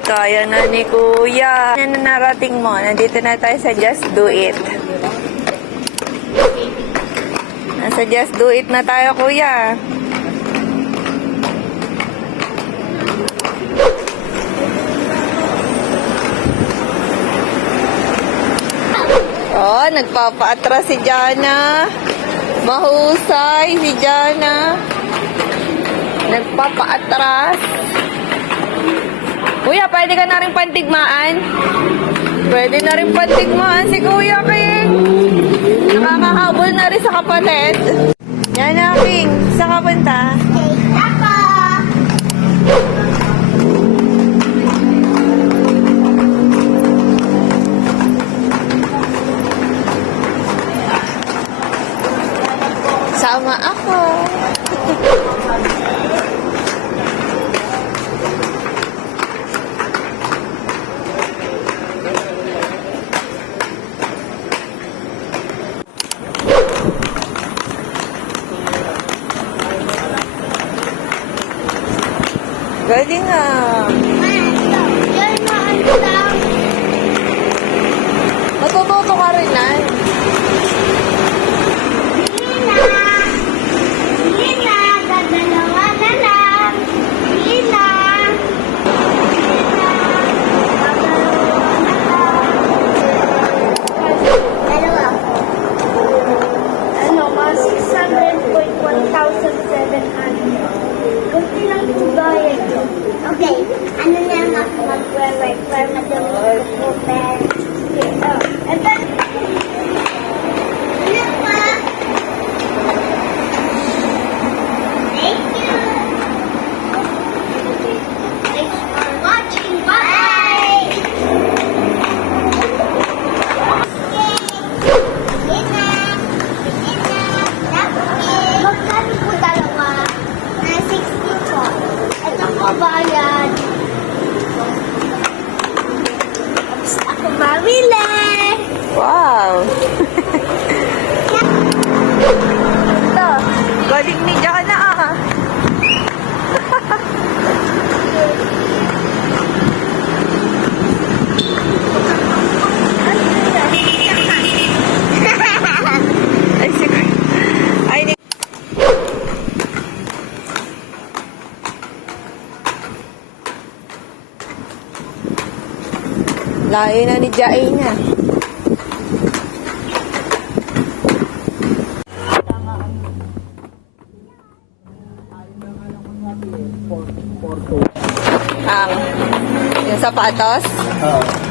Ay, kaya na ni Kuya. Ano na narating mo? Nandito na tayo sa Just Do It. Nasa Just Do It na tayo, Kuya. Oh, nagpapaatras si Jana. Mahusay si Jana. Nagpapaatras. Kuya, pwede ka na rin pantigmaan? Pwede na rin pantigmaan si Kuya King. Nakakahabol na rin sa kapatid. Jana King, saan ka punta? Sama ako. Galing ah. Matututo ka rin na. Okay, ano na mag-wear madami ko pen. And then, ano pa? Thank you. Thanks for watching. Bye! Magkano po dalawa? 60 po. Ito po bayad. Tapos ako mabili. Wow! Ito, galing ni Jana ah. Ay, sige. Ay, layo na ni Jaina. Ang yung sapatos? Oo.